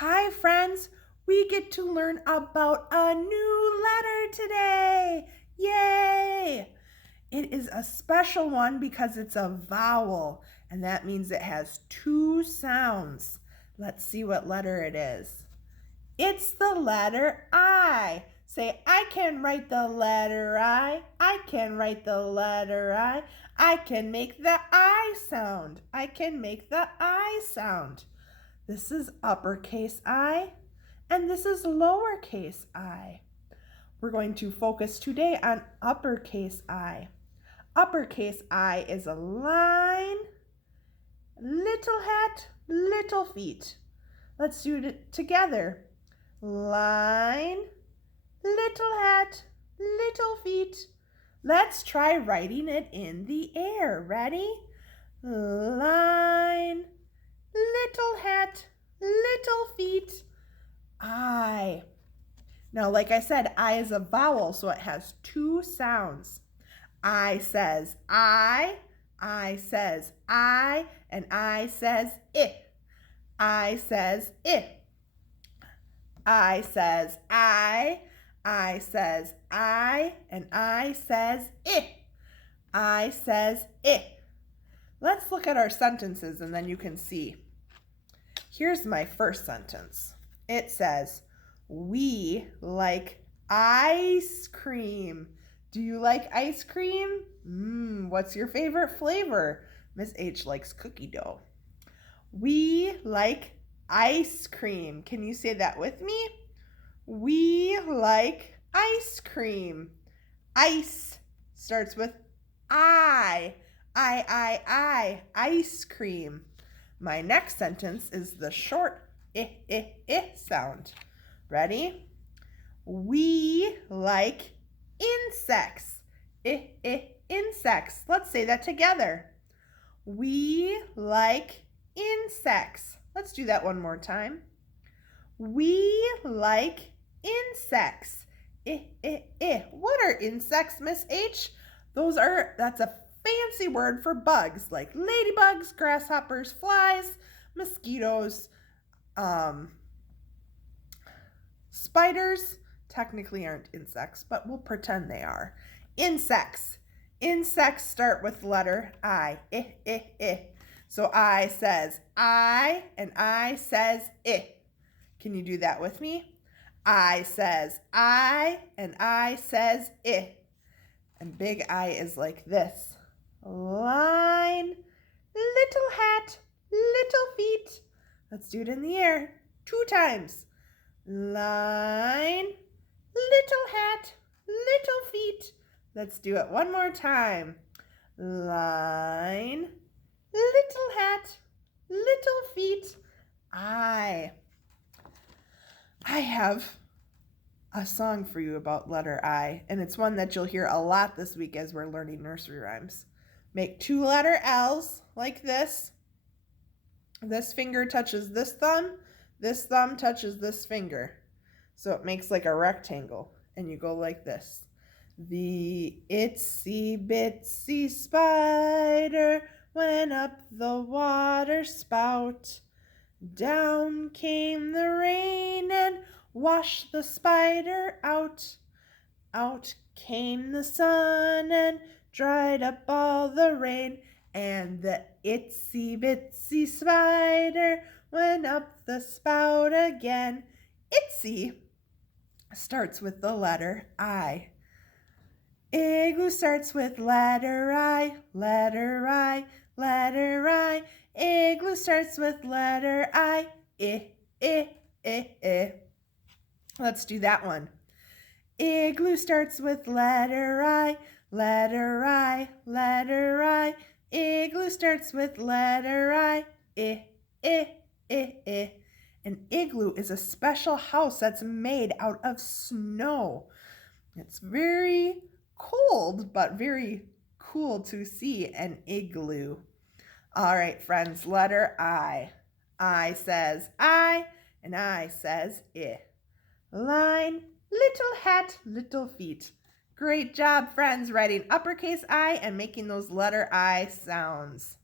Hi, friends. We get to learn about a new letter today. Yay! It is a special one because it's a vowel, and that means it has two sounds. Let's see what letter it is. It's the letter I. Say, I can write the letter I. I can write the letter I. I can make the I sound. I can make the I sound. This is uppercase I, and this is lowercase I. We're going to focus today on uppercase I. Uppercase I is a line, little hat, little feet. Let's do it together. Line, little hat, little feet. Let's try writing it in the air. Ready? Line, little hat, little feet, I. Now, like I said, I is a vowel, so it has two sounds. I says I says I, and I says it. I says it. I says I says I, and I says it. I says it. Let's look at our sentences and then you can see. Here's my first sentence. It says, we like ice cream. Do you like ice cream? What's your favorite flavor? Miss H likes cookie dough. We like ice cream. Can you say that with me? We like ice cream. Ice starts with I. Ice cream. My next sentence is the short sound. Ready? We like insects. Insects. Let's say that together. We like insects. Let's do that one more time. We like insects. What are insects, Miss H? That's a fancy word for bugs like ladybugs, grasshoppers, flies, mosquitoes, spiders. Technically aren't insects, but we'll pretend they are. Insects. Insects start with letter I. So I says I, and I says it. Can you do that with me? I says I, and I says it. And big I is like this. Line, little hat, little feet. Let's do it in the air 2 times. Line, little hat, little feet. Let's do it one more time. Line, little hat, little feet. I have a song for you about letter I, and it's one that you'll hear a lot this week as we're learning nursery rhymes. Make 2 letter L's like this. This finger touches this thumb touches this finger. So it makes like a rectangle, and you go like this. The itsy bitsy spider went up the water spout. Down came the rain and washed the spider out. Out came the sun and dried up all the rain, and the itsy bitsy spider went up the spout again. Itsy starts with the letter I. Igloo starts with letter I, letter I, letter I. Igloo starts with letter I. Let's do that one. Igloo starts with letter I, letter I, letter I. Igloo starts with letter I. An igloo is a special house that's made out of snow. It's very cold, but very cool to see an igloo. All right, friends, letter I. I says I, and I says it. Line, little hat, little feet. Great job, friends, writing uppercase I and making those letter I sounds.